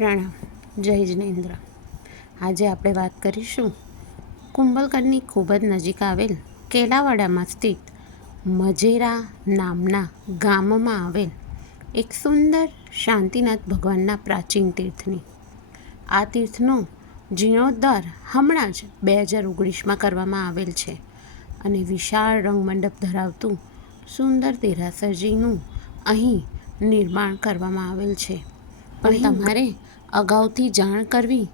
પ્રણામ, જય જિનેન્દ્ર. આજે આપણે વાત કરીશું કુંભલગઢની ખૂબ જ નજીક આવેલ કેલાવાડામાં સ્થિત મજેરા નામના ગામમાં આવેલ એક સુંદર શાંતિનાથ ભગવાનના પ્રાચીન તીર્થની. આ તીર્થનો જીર્ણોદ્ધાર હમણાં જ 2019માં કરવામાં આવેલ છે અને વિશાળ રંગમંડપ ધરાવતું સુંદર દેરાસરજીનું અહીં નિર્માણ કરવામાં આવેલ છે. પણ તમારે અગાઉથી જાણ કરવી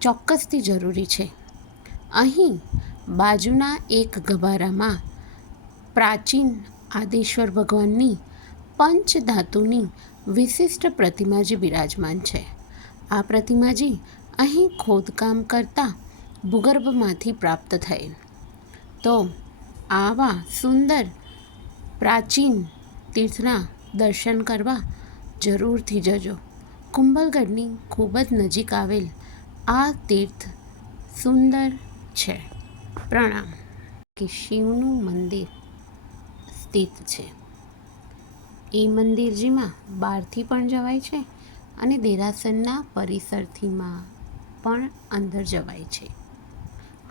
ચોક્કસથી જરૂરી છે. અહીં બાજુના એક ગભારામાં પ્રાચીન આદેશ્વર ભગવાનની પંચધાતુની વિશિષ્ટ પ્રતિમાજી બિરાજમાન છે. આ પ્રતિમાજી અહીં ખોદકામ કરતા ભૂગર્ભમાંથી પ્રાપ્ત થયેલ. તો આવા સુંદર પ્રાચીન તીર્થના દર્શન કરવા જરૂરથી જજો. કુંભલગઢની ખૂબ જ નજીક આવેલ આ તીર્થ સુંદર છે. પ્રણામ. કે શિવનું મંદિર સ્થિત છે. એ મંદિરજીમાં બહારથી પણ જવાય છે અને દેરાસરના પરિસરથીમાં પણ અંદર જવાય છે.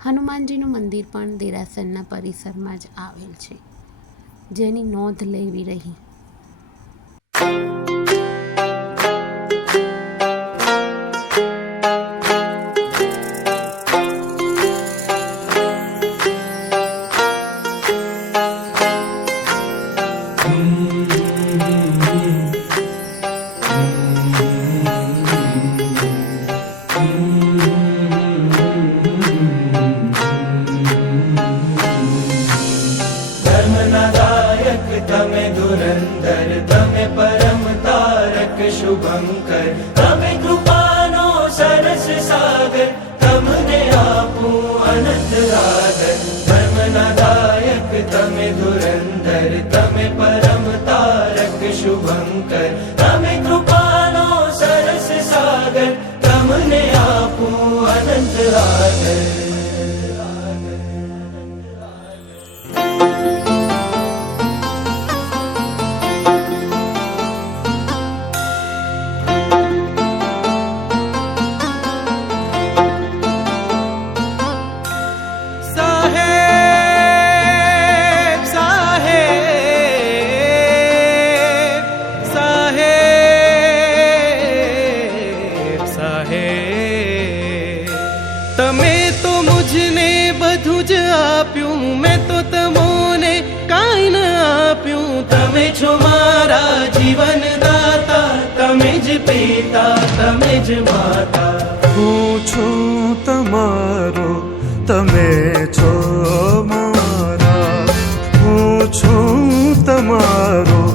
હનુમાનજીનું મંદિર પણ દેરાસરના પરિસરમાં જ આવેલ છે, જેની નોંધ લેવી રહી. તમે ધુરંધર, તમે પરમ તારક શુભંકર, તમે કૃપાનો સરસ સાગર, તમને આપું અનંત આદર. ધર્મના દાયક તમે ધુરંધર, તમે પરમ તારક શુભંકર, તમે કૃપાનો સરસ સાગર, તમને આપું અનંત આદર. તમે તો મુझને બધું જ આપ્યું, મેં તો તમોને કાંઈ ન આપ્યું. તમે છો મારા જીવન દાતા, તમે જ પિતા, તમે જ માતા. હું છું તમારો, તમે છો મારા. હું છું તમારો,